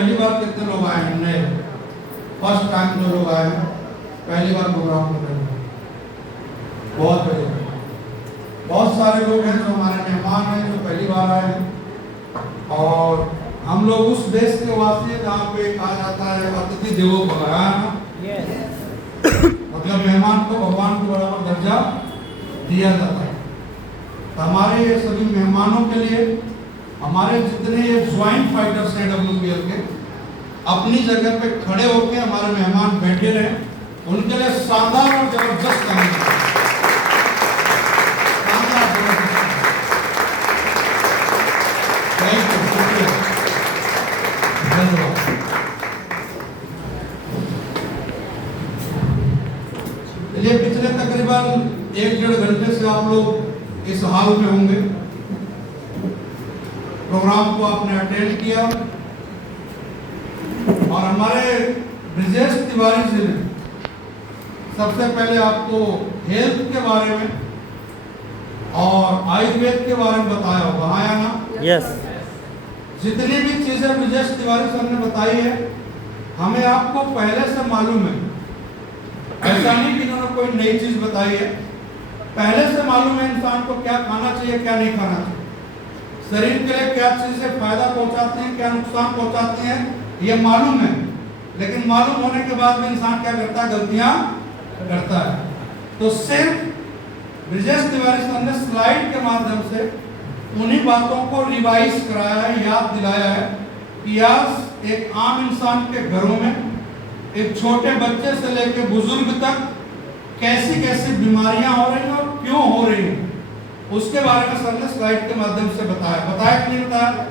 पहली बार कितने लोग आए हैं? नए, फर्स्ट टाइम जो लोग आए हैं, पहली बार प्रोग्राम कर रहे हैं, बहुत बढ़िया। बहुत सारे लोग हैं जो हमारे मेहमान हैं, जो पहली बार आए हैं। और हम लोग उस देश के वासी हैं जहाँ पे कहा जाता है अतिथि देवो भव, है ना? मतलब मेहमान को भगवान के बराबर दर्जा दिया जाता है। तो हमारे ये सभी मेहमानों के लिए, हमारे जितने ये ज्वाइंट फाइटर्स हैं WPL के, अपनी जगह पे खड़े होकर हमारे मेहमान बैठे रहे, उनके लिए शानदार और जबरदस्त कहानी। ये पिछले तकरीबन 1-1.5 घंटे से आप लोग इस हाल में होंगे। प्रोग्राम को आपने अटेंड किया और हमारे ब्रिजेश तिवारी जी ने सबसे पहले आपको हेल्थ के बारे में और आयुर्वेद के बारे में बताया होगा, आया ना? यस। जितनी भी चीजें ब्रिजेश तिवारी सर ने बताई है, हमें आपको पहले से मालूम है। ऐसा नहीं कि इन्होंने कोई नई चीज बताई है, पहले से मालूम है इंसान को क्या खाना चाहिए, क्या नहीं खाना चाहिए, शरीर के लिए क्या चीजें फायदा पहुंचाते हैं, क्या नुकसान पहुंचाते हैं, ये मालूम है। लेकिन मालूम होने के बाद भी इंसान क्या करता है? गलतियां करता है। तो सिर्फ ब्रिजेश तिवारी सर ने स्लाइड के माध्यम से उन्हीं बातों को रिवाइज कराया है, याद दिलाया है कि आज एक आम इंसान के घरों में, एक छोटे बच्चे से लेकर बुजुर्ग तक कैसी कैसी बीमारियां हो रही हैं और क्यों हो रही हैं, उसके बारे में सर ने स्लाइड के माध्यम से बताया कि नहीं बताया?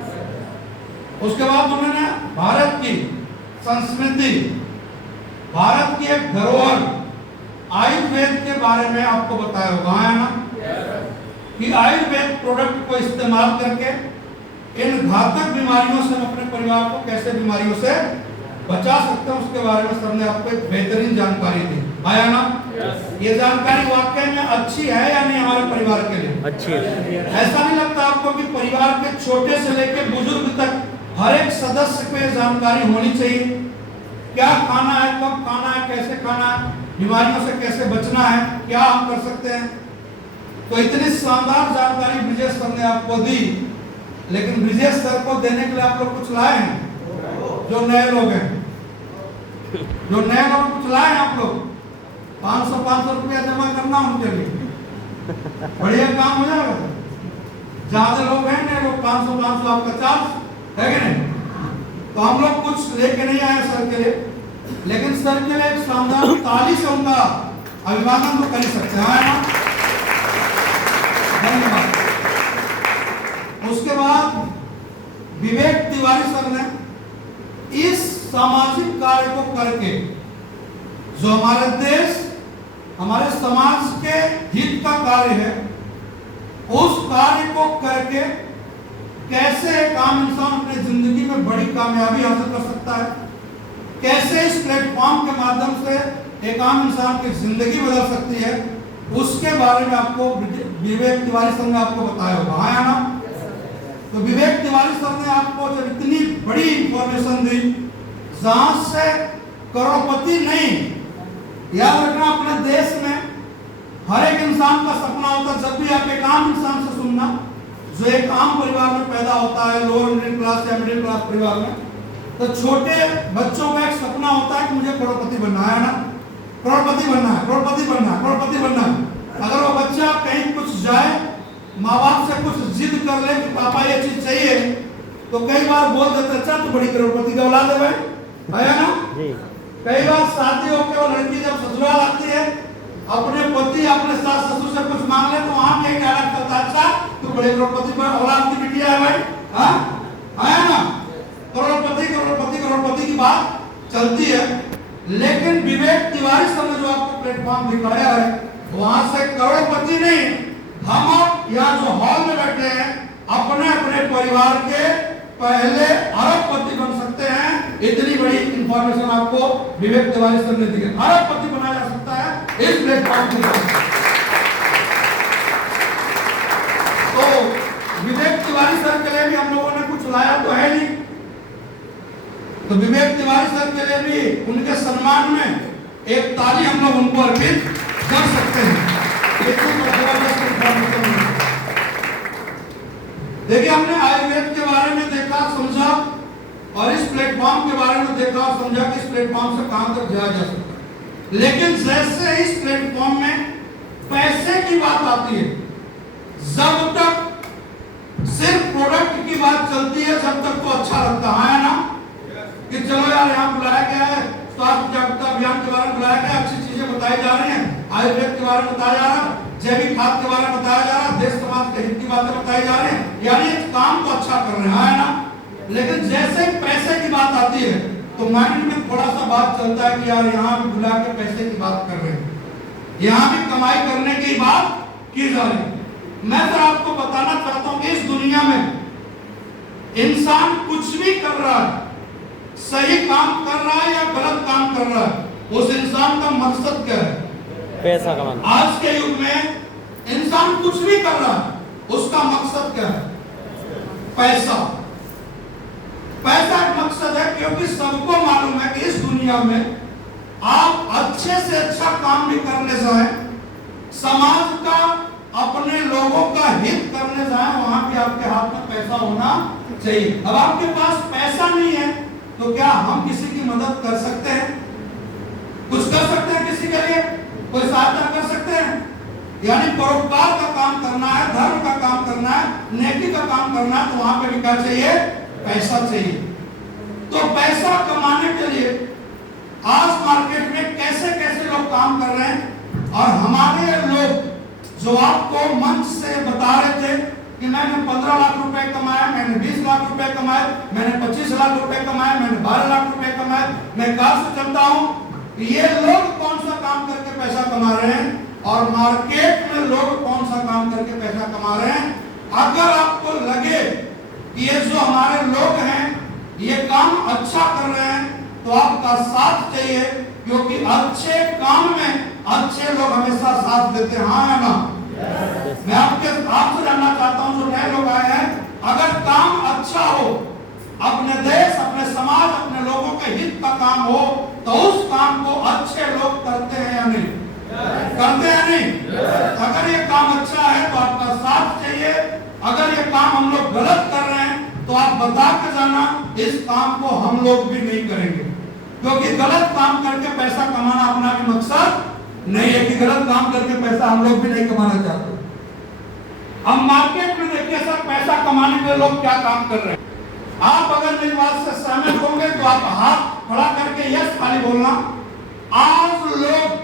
उसके बाद उन्होंने भारत की संस्कृति, भारत की एक धरोहर आयुर्वेद के बारे में आपको बताया होगा, है ना? कि आयुर्वेद प्रोडक्ट को इस्तेमाल करके इन घातक बीमारियों से हम अपने परिवार को कैसे बीमारियों से बचा सकते हैं, उसके बारे में सर ने आपको एक बेहतरीन जानकारी दी, आया ना? ये जानकारी वाकई में अच्छी है या नहीं हमारे परिवार के लिए? अच्छी है। ऐसा नहीं लगता आपको कि परिवार के छोटे से लेकर बुजुर्ग तक हर एक सदस्य को ये जानकारी होनी चाहिए? क्या खाना है, कब खाना है, कैसे खाना है, बीमारियों से कैसे बचना है, क्या हम कर सकते हैं? तो इतनी शानदार जानकारी ब्रिजेश सर ने आपको दी। लेकिन ब्रिजेश सर को देने के लिए आप लोग कुछ लाए हैं? जो नए लोग हैं, जो नए लोग कुछ लाए हैं आप लोग? 500 रुपया जमा करना उनके लिए, बढ़िया काम हो जाएगा। ज्यादा लोग हैं नए लोग, 500 आपका चार्ज है कि नहीं? तो हम लोग कुछ लेके नहीं आए सर के लिए, लेकिन सर के लिए एक शानदार ताली से उनका अभिवादन तो कर ही सकते हैं, है ना? धन्यवाद। उसके बाद विवेक तिवारी सर ने इस सामाजिक कार्य को करके, जो हमारे देश, हमारे समाज के हित का कार्य है, उस कार्य को करके कैसे एक आम इंसान अपनी जिंदगी में बड़ी कामयाबी हासिल कर सकता है, कैसे इस प्लेटफॉर्म के माध्यम से एक आम इंसान की जिंदगी बदल सकती है, उसके बारे में आपको विवेक तिवारी सर ने आपको बताया होगा, है ना? तो विवेक तिवारी सर ने आपको जब इतनी बड़ी इंफॉर्मेशन दी, जहां से करोड़पति नहीं, याद रखना अपने देश में हर एक इंसान का सपना होता है, जब भी आप एक आम इंसान से सुनना जो एक आम परिवार में पैदा होता है, लोअर मिडिल क्लास या मिडिल क्लास परिवार में, तो छोटे बच्चों का एक सपना होता है कि मुझे करोड़पति बनना है ना, करोड़पति बनना है, करोड़पति बनना है, करोड़पति बनना है। अगर वो बच्चा कहीं कुछ जाए, माँ बाप से कुछ जिद कर ले कि पापा ये चीज चाहिए, तो कई बार बोल देते अच्छा तो बड़ी करोड़पति का औलाद है भाई, है ना? कई बार शादी होकर वो लड़की जब ससुराल आती है, अपने पति अपने सास ससुर से कुछ मांग ले तो वहां एक डायलॉग चलता है अच्छा तो बड़े करोड़पति पर औलाद की बिटिया है भाई, हाँ है ना? करोड़पति करोड़पति करोड़पति की बात चलती है। लेकिन विवेक तिवारी सर ने जो आपको प्लेटफॉर्म दिखाया है, वहां से करोड़पति नहीं, हम यहाँ जो हॉल में बैठे हैं अपने अपने परिवार के पहले अरबपति बन सकते हैं। इतनी बड़ी इंफॉर्मेशन आपको विवेक तिवारी सर ने दी है, अरबपति बनाया जा सकता है इस प्लेटफॉर्म से। तो विवेक तिवारी सर के लिए भी हम लोगों ने कुछ लाया तो है नहीं, तो विवेक तिवारी सर के लिए भी उनके सम्मान में एक ताली हम लोग उनको अर्पित कर सकते हैं। देखिए, हमने आयुर्वेद के बारे में देखा, समझा, और इस प्लेटफॉर्म के बारे में देखा और समझा कि इस प्लेटफॉर्म से कहां तक जाया जा सकता है। लेकिन जैसे इस प्लेटफॉर्म में पैसे की बात आती है, जब तक सिर्फ प्रोडक्ट की बात चलती है जब तक तो अच्छा लगता है ना, कि चलो यार यहाँ बुलाया गया है, स्वास्थ्य जागरूकता अभियान के बारे में बुलाया गया, अच्छी चीजें बताई जा रही हैं, आयुर्वेद के बारे में बताया जा रहा है, जैविक खाद के बारे में बताया जा रहा है, देश समाज के हित की बातें बताई जा रही हैं, यानी काम तो अच्छा कर रहे हैं, है ना। लेकिन जैसे पैसे की बात आती है तो माइंड में थोड़ा सा बात चलता है कि यार यहाँ भी बुला के पैसे की बात कर रहे हैं, यहाँ भी कमाई करने की बात की जा रही है। मैं तो आपको बताना चाहता हूं कि इस दुनिया में इंसान कुछ भी कर रहा है, सही काम कर रहा है या गलत काम कर रहा है, उस इंसान का मकसद क्या है? पैसा कमाना। आज के युग में इंसान कुछ भी कर रहा है, उसका मकसद क्या है? पैसा। पैसा एक मकसद है, क्योंकि सबको मालूम है कि इस दुनिया में आप अच्छे से अच्छा काम भी करने जाए, समाज का, अपने लोगों का हित करने जाए, वहां भी आपके हाथ में पैसा होना चाहिए। अब आपके पास पैसा नहीं है तो क्या हम किसी की मदद कर सकते हैं? कुछ कर सकते हैं किसी के लिए? कोई सहायता कर सकते हैं? यानी परोपकार का काम करना है, धर्म का काम करना है, नेकी का काम करना है, तो वहां पे भी क्या चाहिए? पैसा चाहिए। तो पैसा कमाने के लिए आज मार्केट में कैसे कैसे लोग काम कर रहे हैं, और हमारे लोग जो आपको मंच से बता रहे थे कि मैंने 15 लाख रुपए कमाए, मैंने 20 लाख रुपए कमाए, मैंने 25 लाख रुपए कमाए, मैंने 12 लाख रुपए कमाए, मैं कार से चलता हूं, ये लोग कौन सा काम करके पैसा कमा रहे हैं और मार्केट में लोग कौन सा काम करके पैसा कमा रहे हैं? अगर आपको लगे कि ये जो हमारे लोग हैं ये काम अच्छा कर रहे हैं तो आपका साथ चाहिए, क्योंकि अच्छे काम में अच्छे लोग हमेशा साथ देते हैं, हाँ या ना? मैं आपसे जानना चाहता हूं, जो नए लोग आए हैं, अगर काम अच्छा हो, अपने देश, अपने समाज, अपने लोगों के हित का काम हो, तो उस काम को अच्छे लोग करते हैं या नहीं? करते हैं नहीं? अगर ये काम अच्छा है तो आपका साथ चाहिए, अगर ये काम हम लोग गलत कर रहे हैं तो आप बता के जाना, इस काम को हम लोग भी नहीं करेंगे, क्योंकि गलत काम करके पैसा कमाना अपना भी मकसद नहीं है, कि गलत काम करके पैसा हम लोग भी नहीं कमाना चाहते। अब मार्केट में देखिए सर, पैसा कमाने के लोग क्या काम कर रहे हैं। आप अगर मेरी बात से सहमत होंगे तो आप हाथ खड़ा करके यस खाली बोलना। आज लोग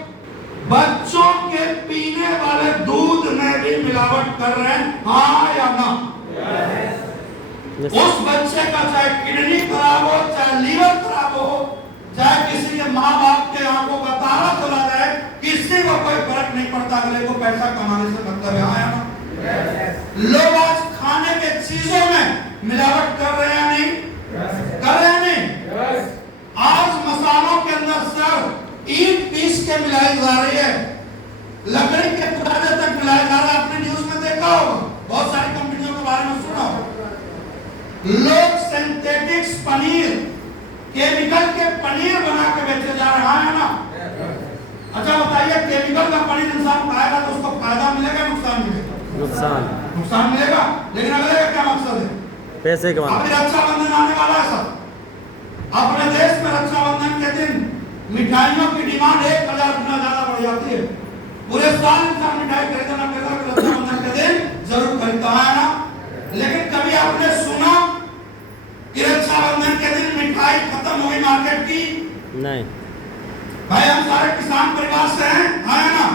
बच्चों के पीने वाले दूध में भी मिलावट कर रहे हैं, हाँ या ना? उस बच्चे का चाहे किडनी खराब हो, चाहे लीवर खराब हो, चाहे किसी के माँ बाप के आंखों का तारा चला जाए, किसी को कोई फर्क नहीं पड़ता, अगले को पैसा कमाने से मतलब है, हाँ या ना? लोग आज खाने के चीजों में मिलावट कर रहे हैं नहीं? कर रहे हैं नहीं? आज मसालों के अंदर सर ईंट पीस के मिलाई जा रही है, लकड़ी के पुराने तक मिलाया जा रहा है। आपने न्यूज में देखा होगा, बहुत सारी कंपनियों के बारे में सुना होगा। लोग सिंथेटिक्स पनीर, केमिकल के पनीर बना के बेचे जा रहे हैं, है ना? अच्छा बताइए, केमिकल का पनीर इंसान खाएगा तो उसको फायदा मिलेगा, नुकसान मिलेगा? नुकसान मिलेगा। लेकिन अगले का क्या मकसद है? पैसे कमाना। अभी रक्षाबंधन आने वाला है सर, अपने देश में रक्षाबंधन के दिन मिठाइयों की डिमांड 1000 गुना ज्यादा बढ़ जाती है। पूरे साल इंसान मिठाई खरीदना रक्षाबंधन के दिन जरूर खरीदता है ना? लेकिन कभी आपने सुना कि रक्षाबंधन के दिन मिठाई खत्म हुई मार्केट की? नहीं भाई, हम सारे किसान परिवार से हैं, है ना?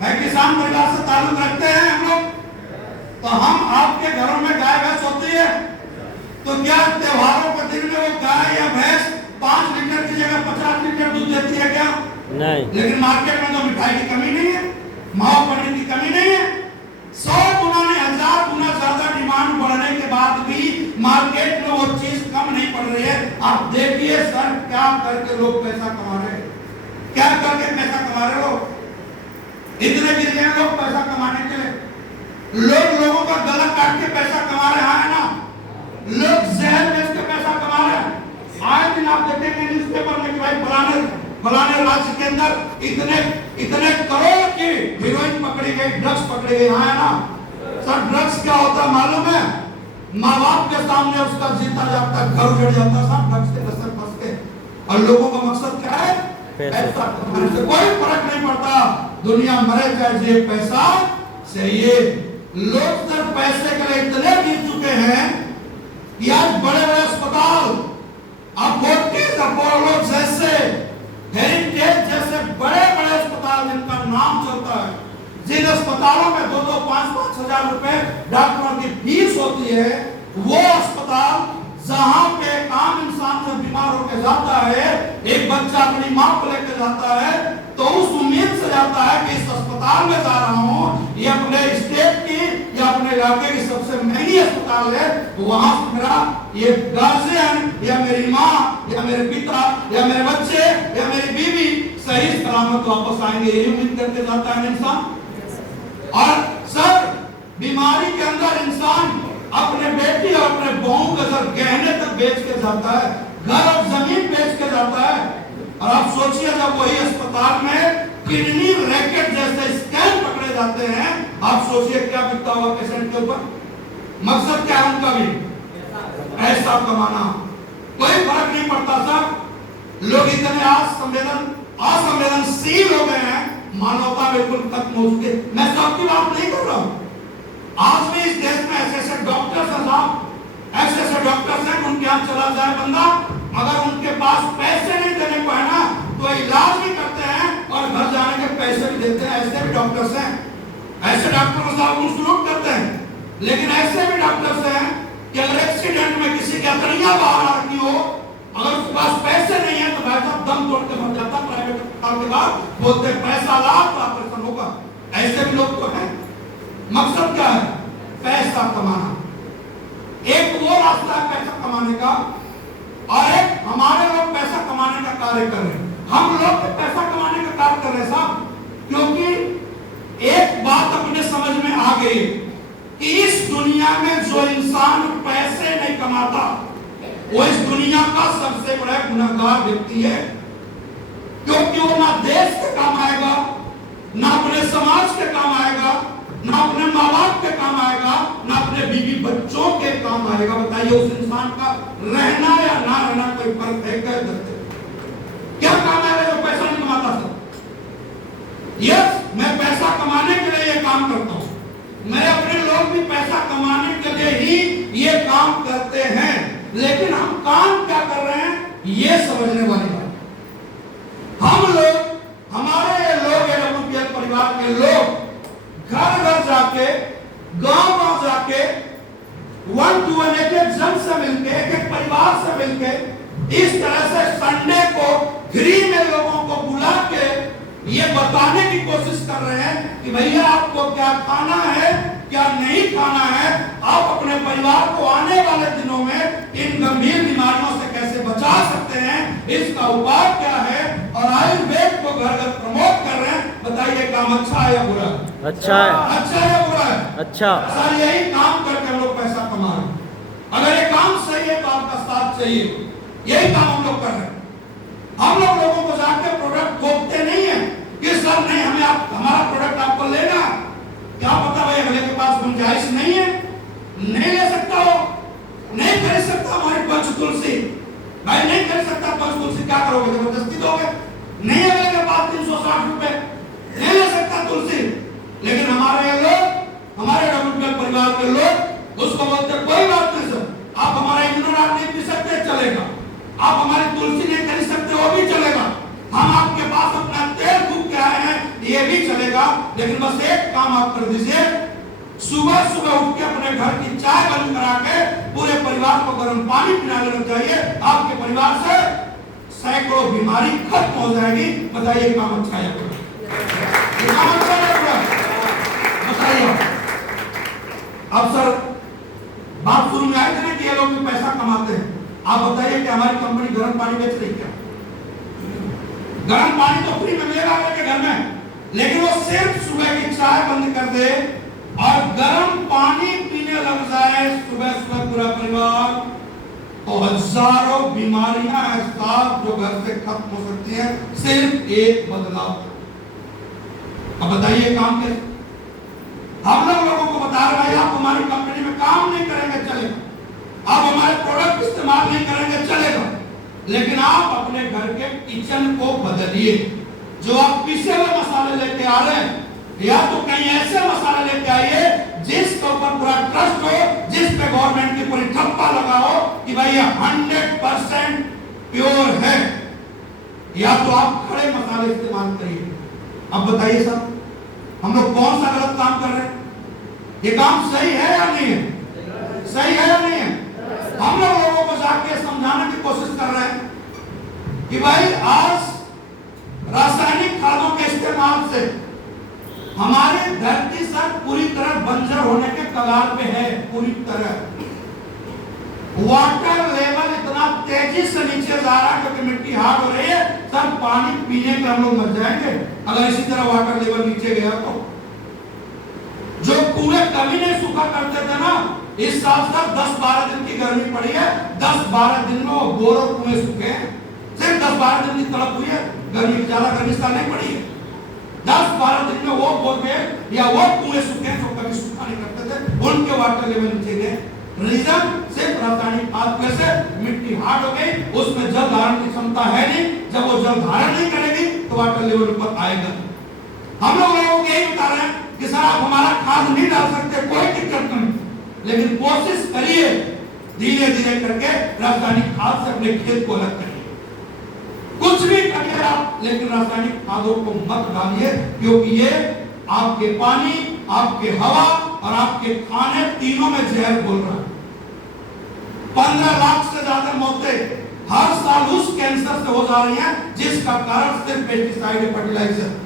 भाई किसान परिवार से ताल्लुक रखते हैं हम लोग, तो हम आपके घरों में गाय भैंस होती है, तो क्या त्योहारों के दिन में वो गाय या भैंस 5 लीटर की जगह 50 लीटर दूध देती है क्या? नहीं। लेकिन मार्केट में तो मिठाई की कमी नहीं है, मावा पनीर की कमी नहीं है। 100 गुना नहीं 1000 गुना ज्यादा डिमांड बढ़ने के बाद भी मार्केट में वो चीज कम नहीं पड़ रही है। आप देखिए सर, क्या करके लोग पैसा कमा रहे हैं, क्या करके पैसा कमा रहे हो? इतने गिर गए लोग पैसा कमाने के लिए। लोगों का गला काट के पैसा कमा रहे हैं ना, लोग जहर बेच के पैसा कमा रहे हैं। आज देंगे न्यूज़पेपर में कि भाई फलाने राज्य के अंदर इतने करोड़ की हीरोइन पकड़ी गई, ड्रग्स पकड़ी गई। हाँ है ना सर, ड्रग्स क्या होता है मालूम है? माँ बाप के सामने उसका जीता जाता है, घर उजड़ जाता है साहब ड्रग्स के नशे फंस के। और लोगों का मकसद क्या है? पैसा कमाने से कोई फर्क नहीं पड़ता, दुनिया मरे चाहे जिए, पैसा चाहिए। लोग सिर्फ पैसे के लिए इतने जीत चुके हैं कि आज बड़े बड़े अस्पताल, अब फोर्टिस अपोलो जैसे, हेरिटेज जैसे बड़े बड़े अस्पताल जिनका नाम चलता है, जिन अस्पतालों में 2-2, 5-5 हजार रुपए डॉक्टरों की फीस होती है, वो अस्पताल जहां पे आम इंसान जब बीमार होकर जाता है, एक बच्चा अपनी मां को लेकर जाता है, तो उस उम्मीद से जाता है कि इस अस्पताल में जा रहा हूं, ये अपने स्टेट की या अपने इलाके की सबसे महंगी अस्पताल है, वहां से मेरा ये गार्जियन या मेरी माँ या मेरे पिता या मेरे बच्चे या मेरी बीवी सही सलामत वापस आएंगे, यही उम्मीद करके जाता है इंसान। और सर, बीमारी के अंदर इंसान अपने बेटी और अपने बहू के सर गहने तक बेच के जाता है, घर और जमीन बेच के जाता है। और आप सोचिए जब वही अस्पताल में किडनी रैकेट जैसे स्कैम पकड़े जाते हैं, आप सोचिए क्या बिकता होगा पेशेंट के ऊपर। मकसद क्या है उनका भी? पैसा कमाना, कोई फर्क नहीं पड़ता सर। लोग इतने असंवेदनशील हो गए हैं, मानवता बिल्कुल खत्म हो चुकी है। मैं सबकी बात नहीं कर रहा हूं, आज भी इस देश में ऐसे डॉक्टर्स हैं साहब, ऐसे डॉक्टर्स हैं उनके यहाँ चला जाए बंदा, अगर उनके पास पैसे नहीं देने को है ना, तो इलाज भी करते हैं और घर जाने के पैसे भी देते हैं। ऐसे भी डॉक्टर्स हैं, ऐसे डॉक्टर साहब उन सलूट करते हैं। लेकिन ऐसे भी डॉक्टर्स हैं कि अगर एक्सीडेंट में किसी की अतड़ियां बाहर आ रही हो, अगर उसके पास पैसे नहीं है तो भाई साहब दम तोड़ के मर जाता प्राइवेट अस्पताल के बाद, बोलते पैसा ला तो ऑपरेशन होगा। ऐसे भी लोग तो हैं। मकसद क्या है? पैसा कमाना। एक वो रास्ता है पैसा कमाने का, और एक हमारे लोग पैसा कमाने का कार्य कर रहे हैं। हम लोग पैसा कमाने का कार्य कर रहे हैं साहब, क्योंकि एक बात अपने समझ में आ गई कि इस दुनिया में जो इंसान पैसे नहीं कमाता, वो इस दुनिया का सबसे बड़ा गुनहगार व्यक्ति है। क्योंकि वो ना देश के काम आएगा, ना अपने समाज के काम आएगा, ना अपने माँ बाप के काम आएगा, ना अपने बीवी बच्चों के काम आएगा। बताइए उस इंसान का रहना या ना रहना कोई फर्क है क्या? क्या काम आएगा जो पैसा नहीं कमाता सर? यस, मैं पैसा कमाने के लिए ये काम करता हूँ, मेरे अपने लोग भी पैसा कमाने के लिए ही ये काम करते हैं। लेकिन हम काम क्या कर रहे हैं ये समझने वाली बात। हम लोग, हमारे लोग, एडब्ल्यूपीएल परिवार के लोग घर घर जाके, गांव जाके, 1 to 1 एक जन से मिलके, एक परिवार से मिलके, इस तरह से संडे को फ्री में लोगों को बुला के ये बताने की कोशिश कर रहे हैं कि भैया आपको क्या खाना है, क्या नहीं खाना है, आप अपने परिवार को आने वाले दिनों में इन गंभीर बीमारियों से कैसे बचा सकते हैं, इसका उपाय क्या है, और आयुर्वेद को घर घर प्रमोट कर रहे हैं। बताइए काम अच्छा है या बुरा? अच्छा है। अच्छा है या बुरा है? अच्छा। सर यही काम करके हम लोग पैसा कमा रहे हैं। अगर ये काम सही है तो आपका साथ चाहिए, यही काम हम लोग कर रहे हैं। हम लोग लोगों को जाके प्रोडक्ट थोपते नहीं है कि सर नहीं हमें आप हमारा प्रोडक्ट आपको लेना, क्या पता भाई अगले के पास गुंजाइश नहीं है, नहीं ले सकता हो, नहीं खरीद सकता हमारी पंच तुलसी, भाई नहीं खरीद सकता पंच तुलसी, क्या करोगे? जबरदस्ती दोगे? नहीं अगले के पास 360 रुपए, नहीं ले सकता तुलसी। लेकिन हमारे लोग, हमारे डब्ल्यूपीएल परिवार के लोग उसको बोलते कोई बात नहीं सर, आप हमारा इग्नोराट नहीं पी सकते चलेगा, आप हमारी तुलसी नहीं खरीद सकते वो भी चलेगा, हम आपके पास अपना तेल फूक के आए हैं ये भी चलेगा। लेकिन बस एक काम आप कर दीजिए, सुबह सुबह उठ के अपने घर की चाय बंद करा के पूरे परिवार को गर्म पानी पिला लेना चाहिए, आपके परिवार से सैकड़ों बीमारी खत्म हो जाएगी। बताइए काम अच्छा है? काम अच्छा है? बताइए। अब सर बात शुरू में आए थे ना कि ये लोग भी पैसा कमाते हैं, आप बताइए कि हमारी कंपनी गर्म पानी बेच रही क्या? गर्म पानी तो फ्री में मिलेगा आपके घर में, लेकिन वो सिर्फ सुबह की चाय बंद कर दे और गर्म पानी पीने लग जाए सुबह सुबह पूरा परिवार, तो हजारों बीमारियां हैं साहब जो घर से खत्म हो सकती हैं सिर्फ एक बदलाव। अब बताइए काम कैसे? हम लोगों को बता रहे हैं आप हमारी कंपनी में काम नहीं करेंगे चलेगा, आप हमारे प्रोडक्ट इस्तेमाल नहीं करेंगे चलेगा, लेकिन आप अपने घर के किचन को बदलिए। जो आप पिसे हुए मसाले लेके आ रहे हैं, या तो कहीं ऐसे मसाले लेके आइए जिसके ऊपर पूरा ट्रस्ट हो, जिस पे गवर्नमेंट की पूरी ठप्पा लगा हो कि भाई ये 100% प्योर है, या तो आप खड़े मसाले इस्तेमाल करिए। अब बताइए साहब, हम लोग कौन सा गलत काम कर रहे हैं? ये काम सही है या नहीं है? सही है या नहीं है? हम लोगों को जाके समझाने की कोशिश कर रहे हैं कि भाई आज रासायनिक खादों के इस्तेमाल से हमारी धरती सर पूरी तरह बंजर होने के कगार पे है। पूरी तरह वाटर लेवल इतना तेजी से नीचे जा रहा है क्योंकि मिट्टी हार्ड हो रही है। सर पानी पीने का हम लोग मर जाएंगे अगर इसी तरह वाटर लेवल नीचे गया तो। जो कुएं कभी नहीं सूखा करते थे ना, इस साल तक 10-12 दिन की गर्मी पड़ी है, 10-12 दिन में वो बोर और कुएं सूखे हैं। सिर्फ 10-12 दिन की तड़प हुई है, गर्मी ज्यादा गर्मी साल नहीं पड़ी है। 10-12 दिन में वो बोरवेल या वो कुएं सूखे जो कभी सूखा नहीं करते थे, उनके वाटर लेवल नीचे गए। रीजन सिर्फ रासायनिक खाद से मिट्टी हार्ड हो गई, उसमें जल धारण की क्षमता है नहीं। जब वो जल धारण नहीं करेगी तो वाटर लेवल ऊपर आएगा। हम लोग लोगों को यही बता रहे हैं कि सर आप हमारा खाद नहीं डाल सकते, कोई दिक्कत नहीं, लेकिन कोशिश करिए धीरे धीरे करके रासायनिक खाद से अपने खेत को अलग करिए। कुछ भी करिए आप, लेकिन रासायनिक खादों को मत डालिए, क्योंकि ये आपके पानी, आपके हवा और आपके खाने तीनों में जहर घोल रहा है। 15 लाख से ज्यादा मौतें हर साल उस कैंसर से हो जा रही हैं जिसका कारण सिर्फ पेस्टिसाइड और फर्टिलाइजर।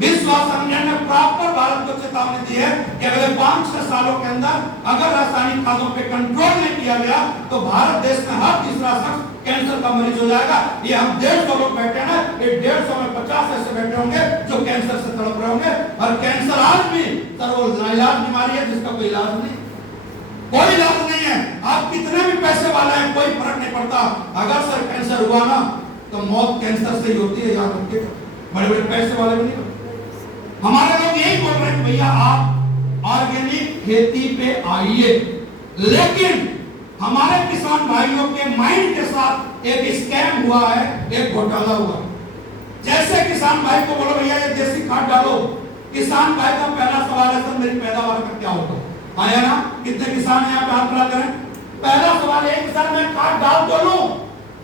विश्व संगठन ने प्रॉपर भारत को चेतावनी दी है कि अगले 5-6 सालों के अंदर अगर रासायनिक खादों पे कंट्रोल नहीं किया गया तो भारत देश में हर तीसरा शख्स कैंसर का मरीज हो जाएगा। ये हम 150 लोग बैठे हैं, ये 150 में 50 ऐसे बैठे होंगे जो कैंसर से तड़प रहे होंगे। और कैंसर आज भी सर वो लाइलाज बीमारी है जिसका कोई इलाज नहीं, कोई इलाज नहीं है। आप कितने भी पैसे वाले हैं कोई फर्क नहीं पड़ता। अगर सर कैंसर हुआ ना तो मौत कैंसर से ही होती है, याद रखिएगा, बड़े बड़े पैसे वाले भी नहीं। हमारे लोग यही बोल रहे हैं भैया आप ऑर्गेनिक खेती पे आइए, लेकिन हमारे किसान भाइयों के माइंड के साथ एक स्कैम हुआ है, एक घोटाला हुआ है। जैसे किसान भाई को बोलो भैया ये देसी खाद डालो, किसान भाई का पहला सवाल है सर मेरी पैदावार का क्या होगा? आया ना? कितने किसान हैं यहाँ पे हाथ खड़ा करें? पहला सवाल है कि सर मैं खाद डाल तो लूं,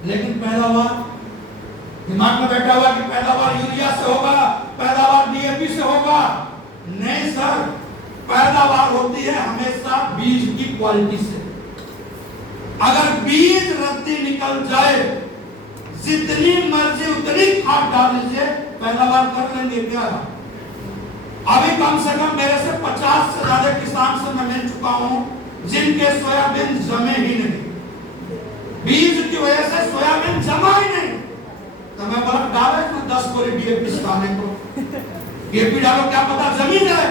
लेकिन पैदावार दिमाग में बैठा हुआ कि पैदावार यूरिया से होगा, पैदावार डीएपी से होगा। नहीं सर, पैदावार होती है हमेशा बीज की क्वालिटी से। अगर बीज रद्दी निकल जाए, जितनी मर्जी उतनी खाद डाल लीजिए, पैदावार कर लेंगे क्या? अभी कम से कम मेरे से 50 से ज्यादा किसान से मैं मिल चुका हूं जिनके सोयाबीन जमे ही नहीं, बीज की वजह से सोयाबीन जमा ही नहीं। तो मैं बोला डालो इसमें 10 बोरी डीएपी डालने को, डीएपी डालो क्या पता जमीन है।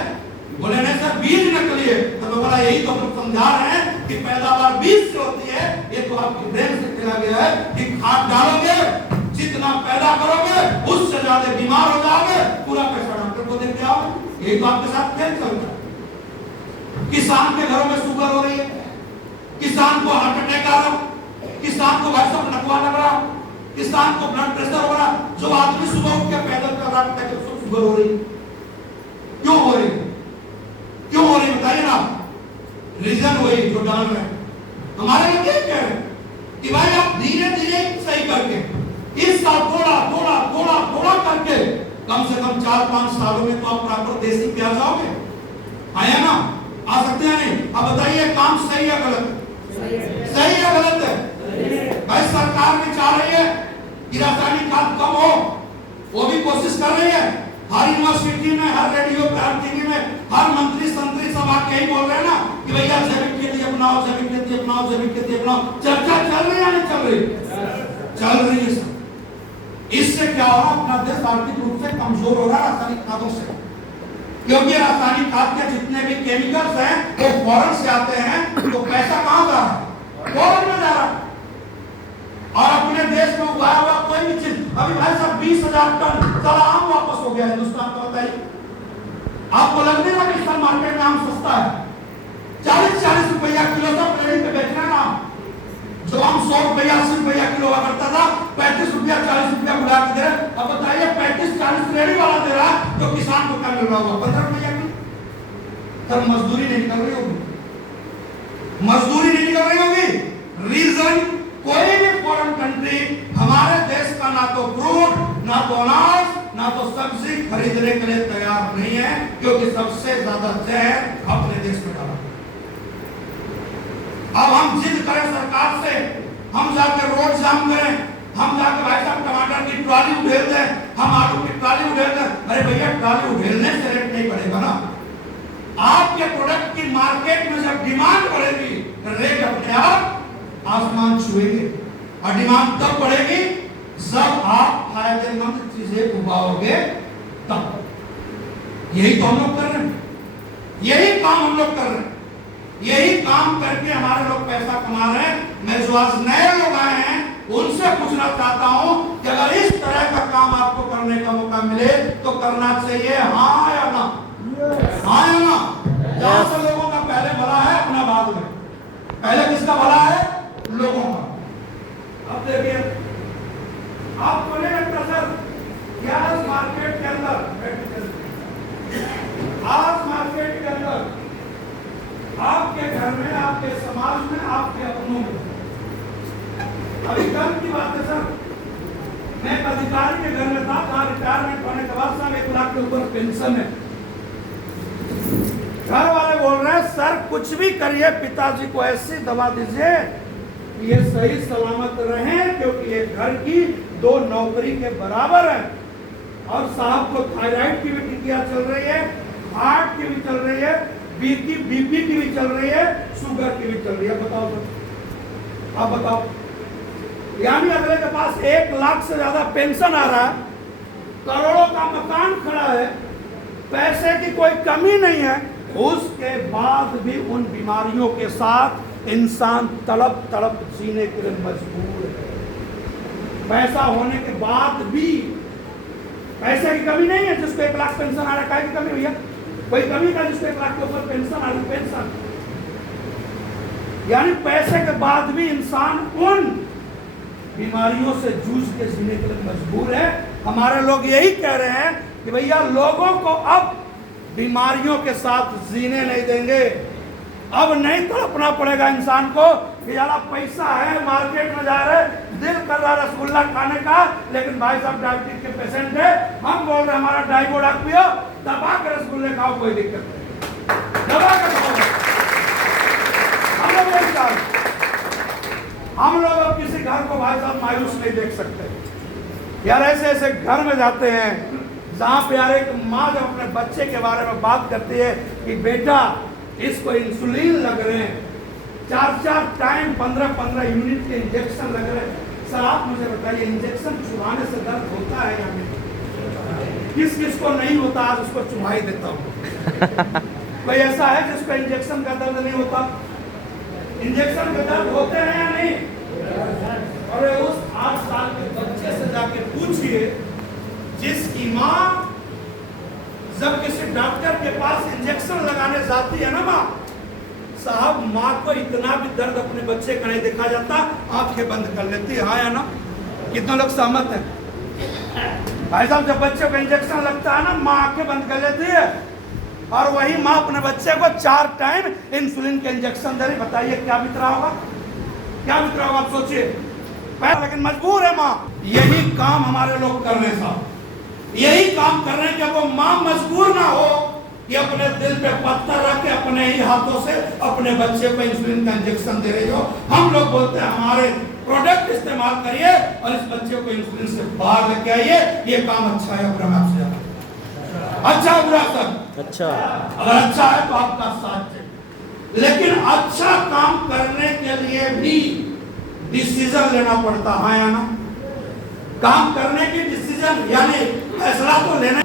बोले नहीं सर बीज निकली है। तो मैं बोला यही तो हम समझा रहे हैं कि पैदावार बीज से होती है। ये तो आपकी ब्रेन से चला गया है कि खाद डालोगे जितना पैदा करोगे उससे ज्यादा बीमार हो जाओगे, पूरा पैसा डॉक्टर को देते आओगे। यही तो आपके साथ खेल चल रहा है। किसान के घरों में शुगर हो रही है, किसान को हार्ट अटैक आ रहा, किसान को भाई साहब नकवा लग रहा, किसान को ब्लड प्रेशर हो रहा। जो आदमी सुबह उठ के पैदल कर रहा है उसको शुगर हो रही। क्यों हो रही? क्यों हो रही बताइए ना। रीजन वही जो डाल रहे हैं। हमारे लिए क्या कह रहे हैं कि भाई आप धीरे धीरे सही करके इस साल थोड़ा थोड़ा थोड़ा थोड़ा करके कम से कम 4-5 सालों में तो आप प्रॉपर देसी पे आ जाओगे। आया ना? आ सकते हैं नहीं? अब बताइए काम सही है गलत? सही है गलत है? भाई सरकार भी चाह रही है कि रासायनिक खाद कम हो, वो भी कोशिश कर रही है। हर यूनिवर्सिटी में, हर रेडियो पे, हर टीवी में हर मंत्री संतरी सब आके यही बोल रहे हैं ना कि भैया जैविक खेती अपनाओ, जैविक खेती अपनाओ, जैविक खेती अपनाओ। चर्चा चल रही है या नहीं चल रही? चल रही है सर। इससे क्या हो रहा है? अपना देश आर्थिक रूप से कमजोर हो रहा है रासायनिक खादों से, क्योंकि रासायनिक खाद के जितने भी केमिकल्स हैं वो फॉरेन से आते हैं। तो पैसा कहाँ जा रहा है? फॉरेन में जा रहा है। अभी भाई साहब 20,000 टन सारा आम वापस हो गया हिंदुस्तान का, बताइए। आपको लग नहीं रहा कि इस मार्केट में आम सस्ता है? 40-40 रुपया किलो सब रेडी पे बेच रहे हैं आम। जो आम 100 रुपया 80 रुपया किलो हुआ करता था, 35 रुपया 40 रुपया बुला के दे रहे। अब बताइए 35-40 रेडी वाला दे रहा, तो किसान को क्या मिल रहा होगा? 15 रुपया किलो। सर मजदूरी नहीं निकल रही होगी, मजदूरी नहीं निकल रही होगी। रीजन, कोई भी फॉरेन कंट्री हमारे देश का ना तो फ्रूट, ना तो अनाज, ना तो सब्जी खरीदने के लिए तैयार नहीं है, क्योंकि सबसे ज्यादा जहर अपने देश में डाला। अब हम जिद करें सरकार से, हम जाकर रोड जाम करें, हम जाकर भाई साहब टमाटर की ट्रॉली उधेल दें, हम आलू की ट्रॉली उधेल दें, अरे भैया ट्रॉली उधेलने से रेट नहीं बढ़ेगा ना। आपके प्रोडक्ट की मार्केट में जब डिमांड बढ़ेगी, रेट अपने आप आसमान छुएंगे। और डिमांड तब बढ़ेगी जब आप फायदेमंद चीजें उगाओगे तब। यही तो हम लोग कर रहे हैं, यही काम हम लोग कर रहे हैं, यही काम करके हमारे लोग पैसा कमा रहे हैं। मैं जो आज नए लोग आए हैं उनसे पूछना चाहता हूं कि अगर इस तरह का काम आपको करने का मौका मिले तो करना चाहिए, हाँ या ना? हाँ या ना? जहां से लोगों का पहले भला है अपना बाद में, पहले किसका भला है? लोगों का। अब देखिए, आपको नहीं लगता सर आज मार्केट के अंदर, आज मार्केट के अंदर, आपके घर में, आपके समाज में, आपके अपनों में, अभी कल की बात है सर, मैं एक अधिकारी के घर में था, जहां रिटायरमेंट होने के बाद साहब 1 लाख के ऊपर पेंशन है। घर वाले बोल रहे हैं सर कुछ भी करिए, पिताजी को ऐसी दवा दीजिए ये सही सलामत रहे, क्योंकि ये घर की 2 नौकरी के बराबर है। और साहब को थायराइड की भी टिकिया चल रही है, हार्ट की भी चल रही है, बीपी की भी चल रही है, शुगर की भी चल रही है। बताओ सर, आप बताओ, यानी अगले के पास 1 लाख से ज्यादा पेंशन आ रहा है, करोड़ों का मकान खड़ा है, पैसे की कोई कमी नहीं है, उसके बाद भी उन बीमारियों के साथ इंसान तड़प तड़प जीने के लिए मजबूर है। पैसा होने के बाद भी पैसे की कमी नहीं है, जिसको 1 लाख पेंशन आ रहा है, की कमी भैया? कोई कमी का जिसको 1 लाख के ऊपर पेंशन आ रही, पेंशन। यानी पैसे के बाद भी इंसान उन बीमारियों से जूझ के जीने के लिए मजबूर है। हमारे लोग यही कह रहे हैं कि भैया लोगों को अब बीमारियों के साथ जीने नहीं देंगे, अब नहीं तड़पना पड़ेगा इंसान को कि यार पैसा है, मार्केट में जा रहे, दिल कर रहा रसगुल्ला खाने का, लेकिन भाई साहब डायबिटीज के पेशेंट है, हम बोल रहे हमारा डाइगोडा पियो, दबा कर रसगुल्ले खाओ, कोई दिक्कत नहीं, दबा कर खाओ। हम लोग अब किसी घर को भाई साहब मायूस नहीं देख सकते यार। ऐसे ऐसे घर में जाते हैं जहाँ पे यार एक माँ जब अपने बच्चे के बारे में बात करती है कि बेटा इसको इंसुलिन लग रहे हैं, 4-4 टाइम 15-15 यूनिट के इंजेक्शन लग रहे हैं। सर आप मुझे बताइए इंजेक्शन चुभाने से दर्द होता है या नहीं? किस किस को नहीं होता, आज उसको चुभा ही देता हूँ। कोई ऐसा है जिसको इंजेक्शन का दर्द नहीं होता? इंजेक्शन के दर्द होते हैं या नहीं? और उस 8 साल के बच्चे से जाके पूछिए जिसकी माँ जब किसी डॉक्टर के पास इंजेक्शन लगाने जाती है ना माँ साहब, माँ को इतना भी दर्द अपने बच्चे का नहीं देखा जाता, आंखें बंद कर लेती है। हाँ या ना? कितने लोग सहमत हैं? भाई साहब जब बच्चे को इंजेक्शन लगता है ना, माँ आंखें बंद कर लेती है, और वही माँ अपने बच्चे को 4 टाइम इंसुलिन के इंजेक्शन दे रही। बताइए क्या बीत रहा होगा, क्या बीत रहा होगा, आप सोचिए। लेकिन मजबूर है माँ। यही काम हमारे लोग कर रहे हैं साहब, यही काम कर रहे हैं कि वो माँ मजबूर ना हो कि अपने दिल पे पत्थर रख के अपने ही हाथों से अपने बच्चे को इंसुलिन का इंजेक्शन दे रही हो। हम लोग बोलते हैं हमारे प्रोडक्ट इस्तेमाल करिए और इस बच्चे को इंसुलिन से बाहर लेके आइए। ये काम अच्छा है बुरा? मैं आपसे अच्छा बुरा सर? अच्छा। अगर अच्छा है तो आपका साथ है, लेकिन अच्छा काम करने के लिए भी डिसीजन लेना पड़ता है या ना? काम करने की डिसीजन यानी फैसला तो लेना।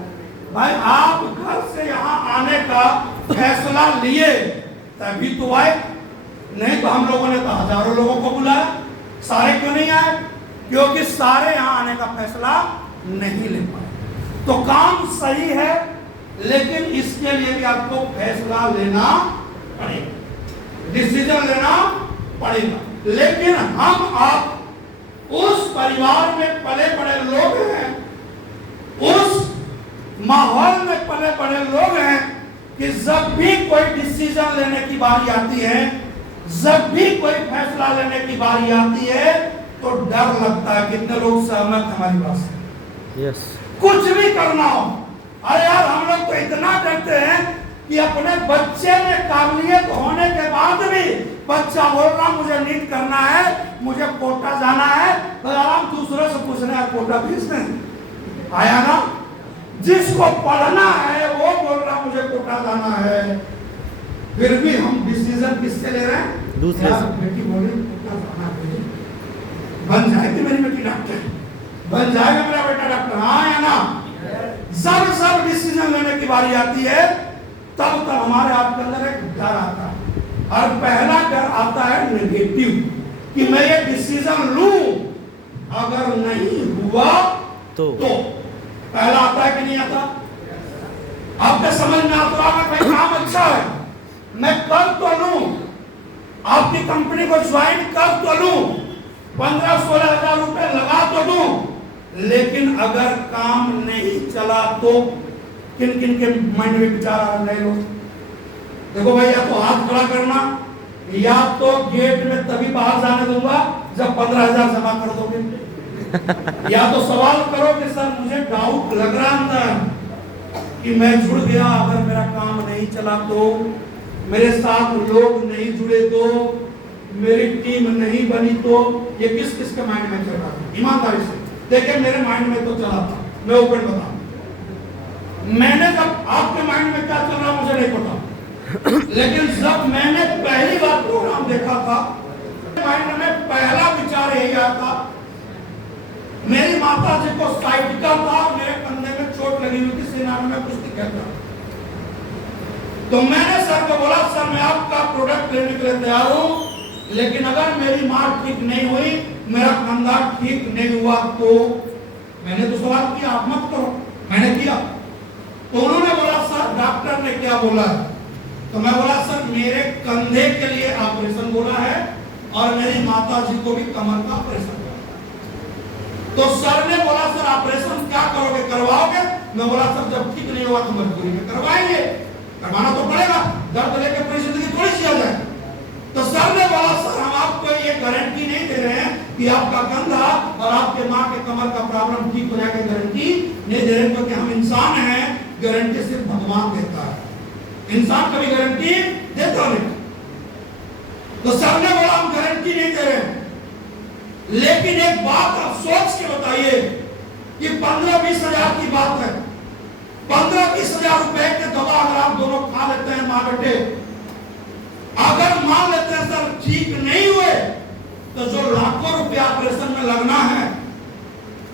भाई आप घर से यहाँ आने का फैसला लिए तभी तो आए, नहीं तो हम लोगों ने तो हजारों लोगों को बुलाया, सारे क्यों नहीं आए? क्योंकि सारे यहां आने का फैसला नहीं ले पाए। तो काम सही है, लेकिन इसके लिए भी आपको फैसला लेना पड़ेगा, डिसीजन लेना पड़ेगा। लेकिन हम आप उस परिवार में पले बड़े लोग हैं, उस माहौल में पले बड़े लोग हैं कि जब भी कोई डिसीजन लेने की बारी आती है, जब भी कोई फैसला लेने की बारी आती है, तो डर लगता है। कितने लोग सहमत हैं हमारी बात से? यस। कुछ भी करना हो, अरे यार हम लोग तो इतना डरते हैं कि अपने बच्चे में काबिलियत होने के बाद भी बच्चा बोल रहा मुझे नीट करना है, मुझे कोटा जाना है, तो आराम दूसरे से पूछने हैं कोटा फीस में आया ना। जिसको पढ़ना है वो बोल रहा मुझे कोटा जाना है, फिर भी हम डिसीजन किससे ले रहे हैं? दूसरे से। बेटी बोल रही कोटा जाना है, बन जाएगी मेरी बेटी डॉक्टर, बन जाएगा मेरा बेटा डॉक्टर, हाँ या ना। सब डिसीजन लेने की बारी आती है, तब हमारे आपके अंदर एक डर आता है। और पहला डर आता है नेगेटिव, कि मैं ये डिसीजन लूं, अगर नहीं हुआ तो पहला आता है कि नहीं आता? आपके समझ में आता है भाई काम अच्छा है, मैं कर तो लूं, आपकी कंपनी को ज्वाइन कर तो लूं, 15-16 हजार रुपए लगा तो दूं, लेकिन अगर काम नहीं चला तो किन किन के माइंड में विचार आ रहे हो? देखो भाई, या तो हाथ खड़ा करना, या तो गेट में तभी बाहर जाने दूंगा जब 15,000 जमा कर दोगे, या तो सवाल करो कि सर मुझे डाउट लग रहा अंदर कि मैं जुड़ गया, अगर मेरा काम नहीं चला तो, मेरे साथ लोग नहीं जुड़े तो, मेरी टीम नहीं बनी तो, ये किस किस के माइंड में चल रहा था? ईमानदारी से देखिए, मेरे माइंड में तो चला था, मैं ओपन बताऊं। मैंने जब आपके माइंड में क्या चल रहा मुझे नहीं पता, लेकिन जब मैंने पहली बार प्रोग्राम देखा था, माइंड में पहला विचार यही आया था, मेरी माता जी को साइटिका था, मेरे कंधे में चोट लगी हुई थी, सेना में कुश्ती खेलता। तो मैंने सर को बोला, सर मैं आपका प्रोडक्ट लेने के लिए तैयार हूं, लेकिन अगर मेरी मां ठीक नहीं हुई, मेरा कंधा ठीक नहीं हुआ तो। मैंने तो सवाल किया, आप मत करो, मैंने किया। तो उन्होंने बोला, सर डॉक्टर ने क्या बोला है? तो मैं बोला, सर मेरे कंधे के लिए ऑपरेशन बोला है, और मेरी माता जी को भी कमर का ऑपरेशन बोला है। तो सर ने बोला, सर ऑपरेशन क्या करोगे, करवाओगे? मैं बोला, सर जब ठीक नहीं हुआ तो मजबूरी में करवाएंगे, करवाना तो पड़ेगा, दर्द लेकर पूरी जिंदगी थोड़ी सी आ जाए। तो सर ने बोला, सर हम आपको ये गारंटी नहीं दे रहे हैं कि आपका कंधा और आपके माँ के कमर का प्रॉब्लम ठीक हो जाएगा, गारंटी नहीं दे रहे, क्योंकि हम इंसान हैं, गारंटी सिर्फ भगवान देता है, इंसान कभी गारंटी देता नहीं। तो सर ने बोला, हम गारंटी नहीं दे रहे, लेकिन एक बात आप सोच के बताइए कि 15-20 हजार की बात है, 15-20 हजार रुपए के दवा अगर आप दोनों खा लेते हैं माँ बेटे, अगर मान लेते हैं सर ठीक नहीं हुए, तो जो लाखों रुपया ऑपरेशन में लगना है,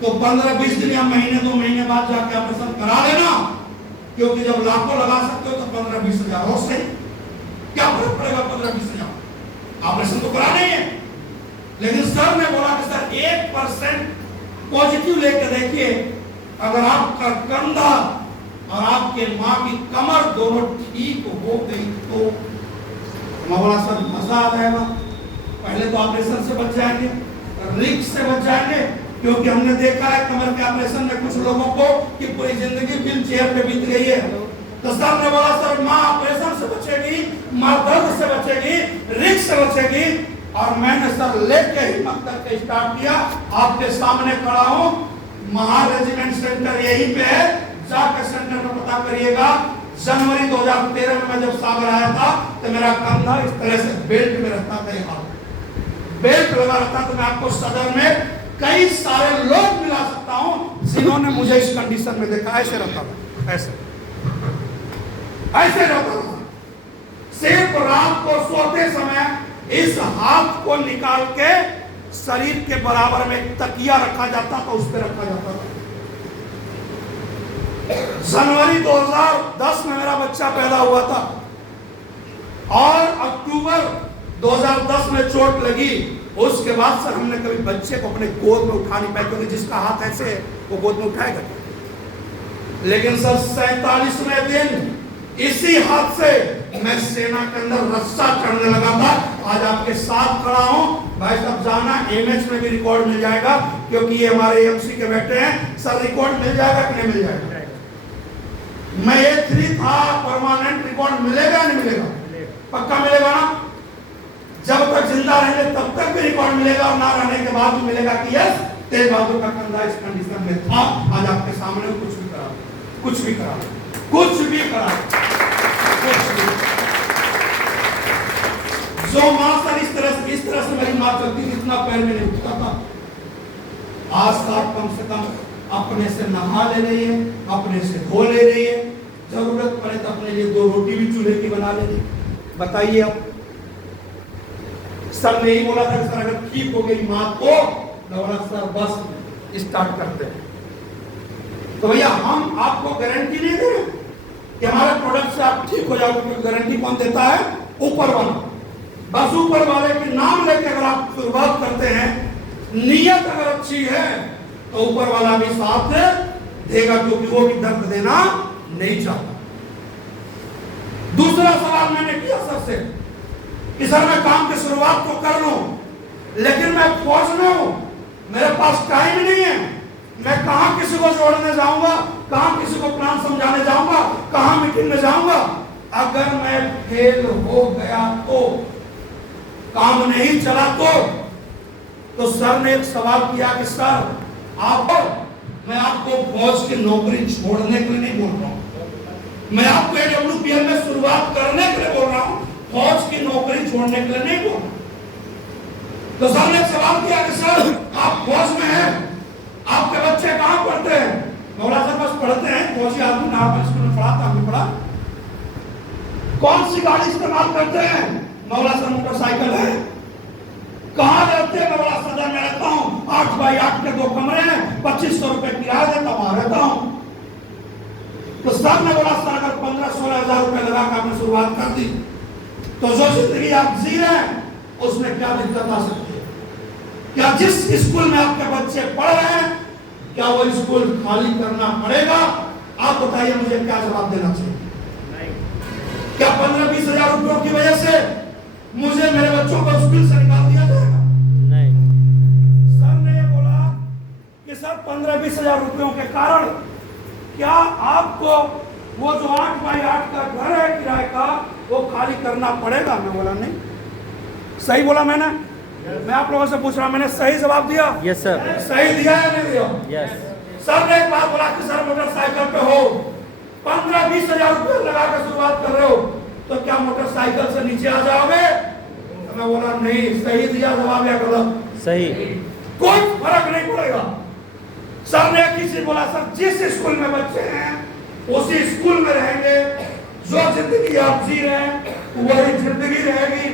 तो 15-20 दिन या महीने 2 महीने बाद जाके ऑपरेशन करा लेना, क्योंकि जब लाखों लगा सकते हो तो 15-20 हजार और सही, क्या फर्क पड़ेगा 15-20 हजार, ऑपरेशन तो करा नहीं है। लेकिन सर ने बोला कि सर 1% पॉजिटिव लेके देखिए, अगर आपका कंधा और आपके माँ की कमर दोनों ठीक हो गई तो। मैं बोला, सर मजा आ जाएगा, पहले तो ऑपरेशन से बच जाएंगे, रिस्क से बच जाएंगे, क्योंकि हमने देखा है कमर के ऑपरेशन में कुछ लोगों को कि पूरी जिंदगी व्हील चेयर पे बीत गई है। तो सर ने बोला, सर माँ ऑपरेशन से बचेगी, माँ दर्द से बचेगी, रिस्क से बचेगी। और मैंने सर लेके हिम्मत करके स्टार्ट किया, आपके सामने खड़ा हूं, महा रेजिमेंट सेंटर यहीं पे है, जाकर सेंटर में पता करिएगा। जनवरी 2013 में मैं जब सागर आया था, तो मेरा कंधा इस तरह से बेल्ट में रहता था, यहाँ बेल्ट लगा रहता। तो मैं आपको सदर में कई सारे लोग मिला सकता हूं जिन्होंने मुझे इस कंडीशन में देखा, ऐसे रहता था, ऐसे रहता था। सिर्फ रात को सोते समय इस हाथ को निकाल के शरीर के बराबर में एक तकिया रखा जाता था, उस पर रखा जाता था। जनवरी 2010 में मेरा बच्चा पैदा हुआ था, और अक्टूबर 2010 में चोट लगी, उसके बाद सर हमने कभी बच्चे को अपने गोद में उठा नहीं पाए, क्योंकि जिसका हाथ ऐसे है वो गोद में उठाएगा। लेकिन सर 47वें दिन इसी हाथ से मैं सेना के अंदर रस्सा चढ़ने लगा था। आज आपके साथ खड़ा हूं भाई साहब, जाना एमएच में भी रिकॉर्ड मिल जाएगा, क्योंकि ये हमारे एमसी के बेटे हैं। सर रिकॉर्ड मिल जाएगा कि नहीं मिल जाएगा? मैं A3 था, परमानेंट रिकॉर्ड मिलेगा नहीं मिलेगा? पक्का मिलेगा ना? जब तक जिंदा रहेंगे तब तक भी रिकॉर्ड मिलेगा, और ना रहने के बाद भी मिलेगा कि यस तेज बहादुर का कंधा इस कंडीशन में था। आज आपके सामने कुछ भी करा, कुछ भी करा, कुछ भी करा, कुछ भी। जो मां सर इस तरह से मेरी मां चलती थी, इतना पैर में नहीं उठता था। आज तक कम से कम अपने से नहा ले रही है, अपने से धो ले रही है, जरूरत पड़े तो अपने लिए 2 रोटी भी चूल्हे की बना ले रही। बताइए अब, सर ने ही बोला था सर अगर ठीक हो गई मां तो बोला सर बस स्टार्ट करते हैं। तो भैया हम आपको गारंटी नहीं दे रहे कि हमारे प्रोडक्ट से आप ठीक हो जाओगे, क्योंकि गारंटी कौन देता है? ऊपर वाला। बस ऊपर वाले के नाम लेके अगर आप शुरुआत करते हैं, नियत अगर अच्छी है तो ऊपर वाला भी साथ देगा, क्योंकि वो भी दर्द देना नहीं चाहता। दूसरा सवाल मैंने किया सर से कि सर मैं काम की शुरुआत तो कर लूं, लेकिन मैं फौज में हूं, मेरे पास टाइम नहीं है, मैं कहां किसी को जोड़ने जाऊंगा, कहां किसी को प्लान समझाने जाऊंगा, कहां मीटिंग में जाऊंगा? अगर मैं फेल हो गया तो, काम नहीं चला तो सर ने एक सवाल किया कि सर मैं आपको फौज की नौकरी छोड़ने के लिए नहीं बोल रहा हूं, मैं आपको AWPL में शुरुआत करने के लिए बोल रहा हूं, फौज की नौकरी छोड़ने के लिए नहीं बोल रहा। तो सर ने एक सवाल किया कि सर आप फौज में हैं, आपके बच्चे कहां पढ़ते हैं? मौला सर बस पढ़ते हैं, फौजी आदमी नॉर्मल स्कूल में पढ़ा था, हमने पढ़ा। कौन सी गाड़ी इस्तेमाल करते हैं? मौला सर मोटरसाइकिल है। कहां रहते हैं? मौला सदर में रहता हूं, 8x8 के 2 कमरे हैं, 2500 रुपए किराया देता हूं, वहां रहता हूं। तो सर ने बोला सर अगर 15-16 हजार रुपए लगा कर आपने शुरुआत कर दी तो जो जिंदगी आप जी रहे हैं उसमें क्या दिक्कत आ सकती है? क्या जिस स्कूल में आपके बच्चे पढ़ रहे हैं क्या वो स्कूल खाली करना पड़ेगा? आप बताइए मुझे, क्या जवाब देना चाहिए? क्या 15-20 हजार रुपयों की वजह से मुझे मेरे बच्चों को स्कूल से निकाल दिया जाएगा? नहीं। सर ने ये बोला कि सर 15-20 हजार रुपयों के कारण क्या आपको वो जो 8x8 का घर है किराए का वो खाली करना पड़ेगा? मैं बोला नहीं। सही बोला मैंने? मैं आप लोगों से पूछ रहा हूं, मैंने सही जवाब दिया? Yes sir. सही दिया या नहीं दिया? यस। सर ने एक बात बोला कि सर मोटरसाइकिल पे हो, 15-20 हजार रुपये लगा कर शुरुआत कर रहे हो, तो क्या मोटरसाइकिल से नीचे आ जाओगे? तो मैं बोला नहीं। सही दिया जवाब या गलत? सही। कोई फर्क नहीं पड़ेगा। सर ने एक ही चीज बोला, सर जिस स्कूल में बच्चे हैं उसी स्कूल में रहेंगे, जो जिंदगी आप जी रहे हैं वही जिंदगी रहेगी,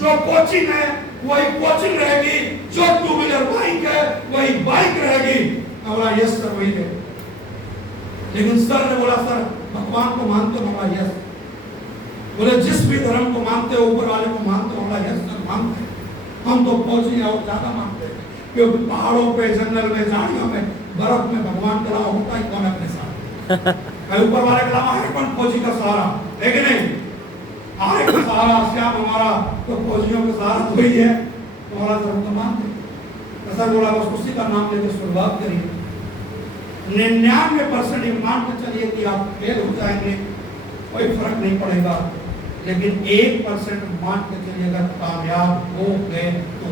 जो कोचिंग है वही कोचिंग रहेगी, जो 2 व्हीलर बाइक है वही बाइक रहेगी। मैं बोला यस सर वही है। लेकिन सर ने बोला सर भगवान को मानते हो? बोला यस। बोले जिस भी धर्म को मानते हो, ऊपर वाले को मानते हो? बोला यस सर मानते। हम तो फौजी और ज्यादा मानते हैं, क्योंकि पहाड़ों पे, जंगल में, झाड़ियों में, बर्फ में भगवान का अलावा होता ही कौन है अपने साथ? ऊपर वाले के अलावा है कौन फौजी का सहारा? है कि नहीं? आए का सहारा श्याम हमारा, तो फौजियों का सहारा तो ही है। तो बोला सर तो मानते। तो सर बोला बस उसी का नाम लेकर शुरुआत करिए। 99% मान के चलिए कि आप फेल हो जाएंगे, कोई फर्क नहीं पड़ेगा, लेकिन 1% मान के चलिए अगर कामयाब हो गए तो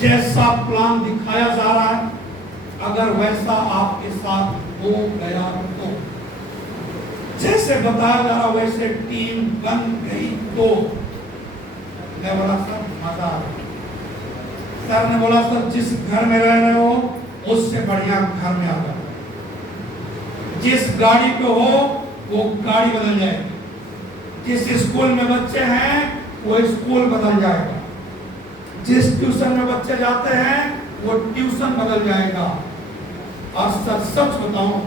जैसा प्लान दिखाया जा रहा है अगर वैसा आपके साथ हो गया तो, जैसे बताया जा रहा वैसे टीम बन गई तो, मैं बोला सर मजा आ गया। सर ने बोला सर जिस घर में रह रहे हो उससे बढ़िया घर में आ जाओ, जिस गाड़ी पे हो वो गाड़ी बदल जाएगी, जिस स्कूल में बच्चे हैं वो स्कूल बदल जाएगा, जिस ट्यूशन में बच्चे जाते हैं वो ट्यूशन बदल जाएगा। और सर सच बताऊं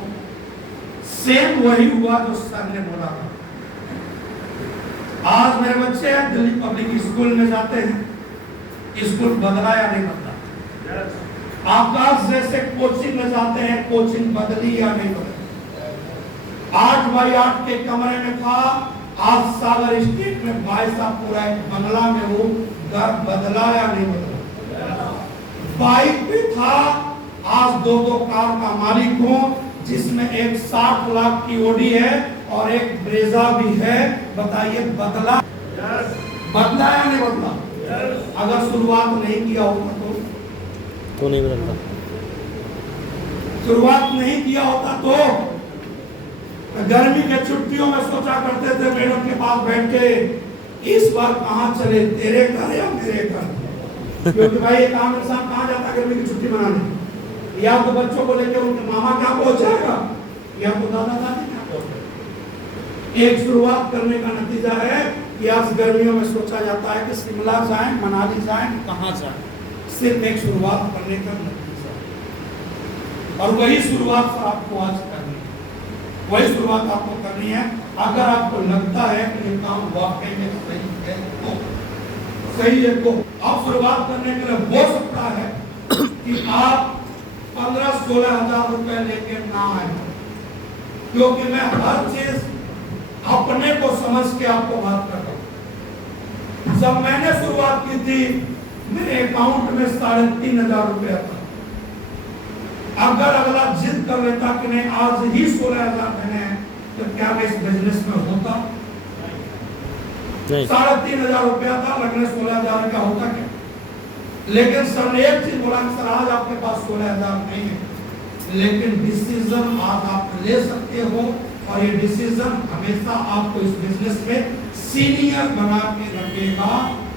सेम वही हुआ जो सर ने बोला था। आज मेरे बच्चे दिल्ली पब्लिक स्कूल में जाते हैं, स्कूल बदला या नहीं बदला? आकाश जैसे कोचिंग में जाते हैं, कोचिंग बदली या नहीं बदली? 8x8 के कमरे में था, आज सागर स्ट्रीट में भाई साहब पूरा एक बंगला में वो घर बदला या नहीं बदला? बाइक पे था, आज 2-2 कार का मालिक हूं, जिसमें एक 60 लाख की ओडी है और एक ब्रेजा भी है। बताइए बदला? बदला या नहीं बदला? अगर शुरुआत नहीं किया होता तो नहीं बदलता। शुरुआत नहीं किया होता तो गर्मी के छुट्टियों में सोचा करते थे मैडम के पास बैठ के, इस बार कहाँ चले, तेरे घर या मेरे घर? क्योंकि भाई एक आम इंसान कहाँ जाता गर्मी की छुट्टी मनाने? या तो बच्चों को लेकर उनके मामा क्या पहुंचाएगा, या तो दादा दादी क्या पहुंचाएगा। एक शुरुआत करने का नतीजा है कि आज गर्मियों में सोचा जाता है कि शिमला जाएं, मनाली जाएं, कहाँ जाएं। सिर्फ एक शुरुआत करने का नतीजा, और वही शुरुआत आपको आज करनी है, वही शुरुआत आपको करनी है। अगर आपको लगता है कि ये काम वाकई में सही है तो सही है, तो आप शुरुआत करने के लिए हो सकता है कि आप 15-16 हजार रुपए लेके ना आए, क्योंकि मैं हर चीज अपने को समझ के आपको बात कर रहा हूं। जब मैंने शुरुआत की थी मेरे अकाउंट में 3,500 रुपया था। अगर अगला जिद कर लेता कि नहीं आज ही 16,000 देने हैं, तो क्या मैं इस बिजनेस में होता? 3,500 रुपया था, लगने 16,000 का होता क्या? लेकिन सर ने एक चीज बोला कि सर आज आपके पास 16,000 नहीं है, लेकिन डिसीजन आज आप ले सकते हो, और ये डिसीजन हमेशा आपको इस बिजनेस में सीनियर बना के रखेगा।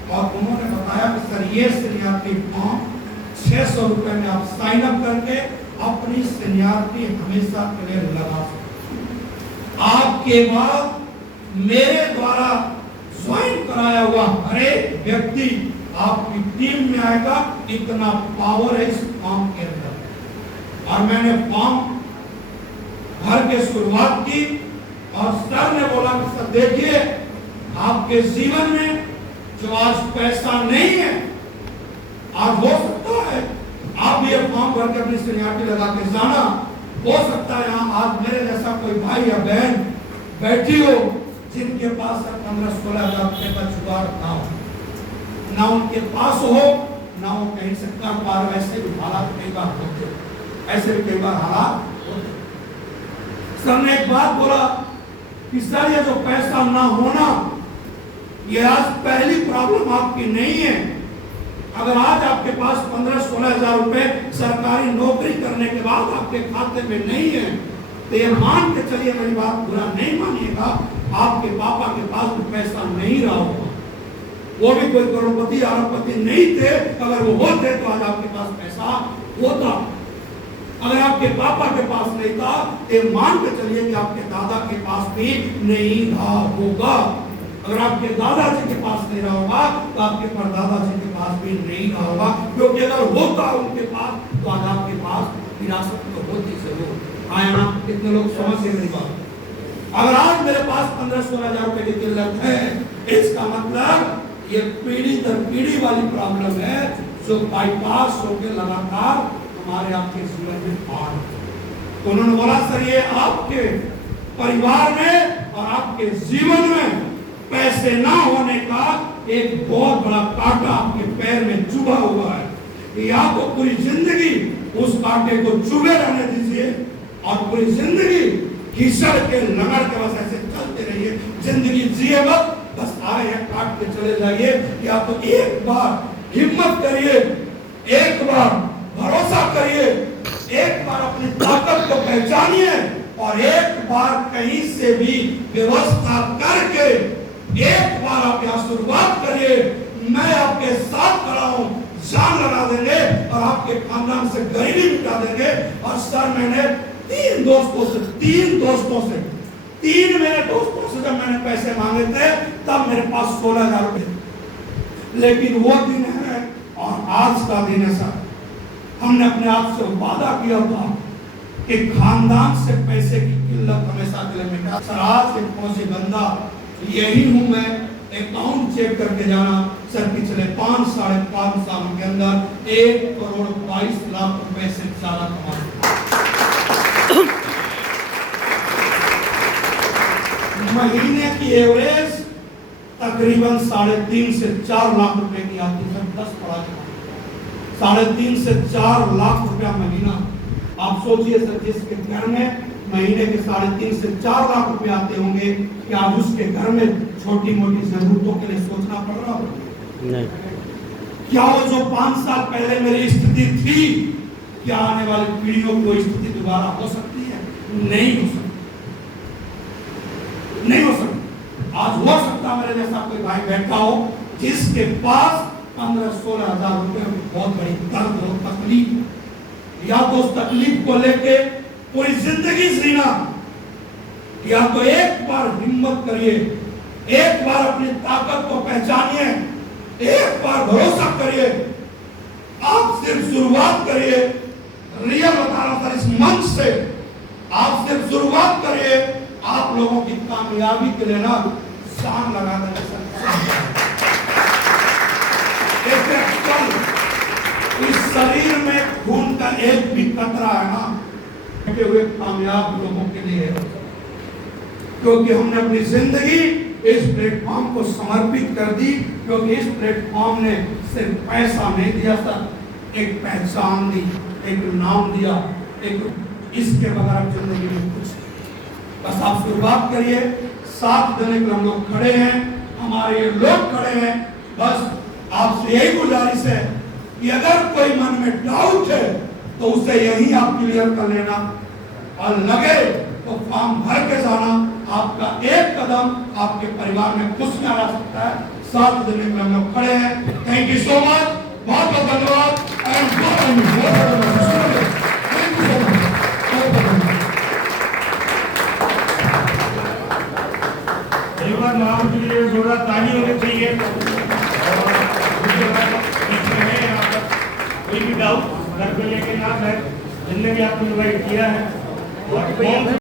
और उन्होंने बताया कि सर ये सीनियरिटी फॉर्म 600 रुपए में आप साइन अप करके अपनी सीनियरिटी हमेशा के लिए लगा सकते। आपके बाद मेरे द्वारा ज्वाइन कराया हुआ हर एक व्यक्ति आपकी टीम में आएगा। इतना पावर है इस फॉर्म के अंदर। और मैंने फॉर्म भर के शुरुआत की, और सर ने बोला कि सर देखिए आपके जीवन में जो आज पैसा नहीं है, आज हो सकता है आप ये फॉर्म भर के अपनी सीनियरिटी लगा के जाना, हो सकता है यहाँ आज मेरे जैसा कोई भाई या बहन बैठी हो जिनके पास 15-16 हजार रुपए का जुगाड़ ना हो, ना उनके पास हो, ना वो कहीं से कर पा रहे। ऐसे भी हालात कई बार होते, ऐसे भी कई बार हालात होते। सर ने एक बात बोला कि सर ये जो पैसा ना होना, ये आज पहली प्रॉब्लम आपकी नहीं है। अगर आज आपके पास 15-16 हजार रुपए सरकारी नौकरी करने के बाद आपके खाते में नहीं है, तो ये मान के चलिए, मेरी बात बुरा नहीं मानिएगा, आपके पापा के पास भी पैसा नहीं रहा होगा। वो भी कोई करोड़पति अरबपति नहीं थे, अगर वो होते तो आज आपके पास पैसा होता। अगर आपके पापा के पास नहीं था, तो मान के चलिए कि आपके दादा के पास भी नहीं रहा होगा। अगर आपके दादाजी के पास नहीं रहा होगा, तो आपके परदादा जी के पास भी नहीं रहा होगा, क्योंकि अगर होता उनके पास तो आज आपके पास विरासत तो होती जरूर। आए ना, कितने लोग समझ से मेरी बात? अगर आज मेरे पास 15-16 हजार रुपए की किल्लत है, इसका मतलब ये पीढ़ी दर पीढ़ी वाली प्रॉब्लम है जो बाईपास होकर लगातार हमारे आपके जीवन में आ रही है। तो उन्होंने बोला सर ये आपके परिवार में और आपके जीवन में पैसे ना होने का एक बहुत बड़ा कांटा आपके पैर में चुभा हुआ है। या तो पूरी जिंदगी उस कांटे को चुभे रहने दीजिए और पूरी जिंदगी घिसड़ के लगड़ के बस ऐसे चलते रहिए, जिंदगी जिए बस आए हैं काट के चले जाइए। या तो एक बार हिम्मत करिए, एक बार भरोसा करिए, एक बार अपनी ताकत को पहचानिए और एक बार कहीं से भी व्यवस्था करके एक बार आप यहाँ शुरुआत करिए। मैं आपके साथ खड़ा हूँ, जान लगा देंगे और आपके खानदान से गरीबी मिटा देंगे। और सर मैंने तीन मेरे दोस्तों से जब मैंने पैसे मांगे थे तब मेरे पास 16,000 रुपए। लेकिन वो दिन है और आज का दिन है सर, हमने अपने आप से वादा किया था कि खानदान से पैसे की किल्लत हमेशा के लिए मिटा। सर आज एक फौजी बंदा यही हूं मैं, अकाउंट चेक करके जाना, चल पिछले 5-5.5 सालों के अंदर 1,22,00,000 रुपए से ज्यादा कमा महीने की एवरेज तकरीबन 3.5 से 4 लाख रुपए की आती है। 10 पढ़ा 3.5 से 4 लाख रुपया महीना। आप सोचिए सर, जिसके घर में महीने के 3.5 से 4 लाख रुपए आते होंगे, क्या आज उसके घर में छोटी मोटी जरूरतों के लिए सोचना पड़ रहा होगा? नहीं। क्या वो जो 5 साल पहले मेरी स्थिति थी, क्या आने वाली पीढ़ियों की स्थिति दोबारा हो सकती है? नहीं हो सकती, नहीं हो सकती। आज हो सकता मेरे जैसा कोई भाई बैठा हो जिसके पास 15-16 हजार रुपए बहुत बड़ी दर्द हो, तकलीफ, या तो उस तकलीफ को लेके पूरी जिंदगी जीना, या तो एक बार हिम्मत करिए, एक बार अपनी ताकत को पहचानिए, एक बार भरोसा करिए। आप सिर्फ शुरुआत करिए, रियल बता रहा था इस मंच से, आप सिर्फ शुरुआत करिए। आप लोगों की कामयाबी के लिए ना शान लगा देना इस शरीर में खून का एक भी कतरा है ना, हुए कामयाब लोगों के लिए, क्योंकि हमने अपनी जिंदगी इस प्लेटफॉर्म को समर्पित कर दी। क्योंकि इस प्लेटफॉर्म ने सिर्फ पैसा नहीं दिया सर, एक पहचान दी, एक नाम दिया, एक इसके बगैर जिंदगी में कुछ नहीं। बस आप शुरुआत करिए, साथ देने के लिए हम लोग खड़े हैं, हमारे ये लोग खड़े हैं। बस आपसे यही गुजारिश है कि अगर कोई मन में डाउट है तो उसे यही आप क्लियर कर लेना, और लगे तो फॉर्म भर के जाना। आपका एक कदम आपके परिवार में खुशियां ला सकता है। साथ देने के लिए हम लोग खड़े हैं। थैंक यू सो मच, बहुत बहुत धन्यवाद। नाम के लिए जोड़ा ताली होनी चाहिए। कोई भी डाउट घर को लेके ना है, जिनने भी आपको इनवाइट किया है।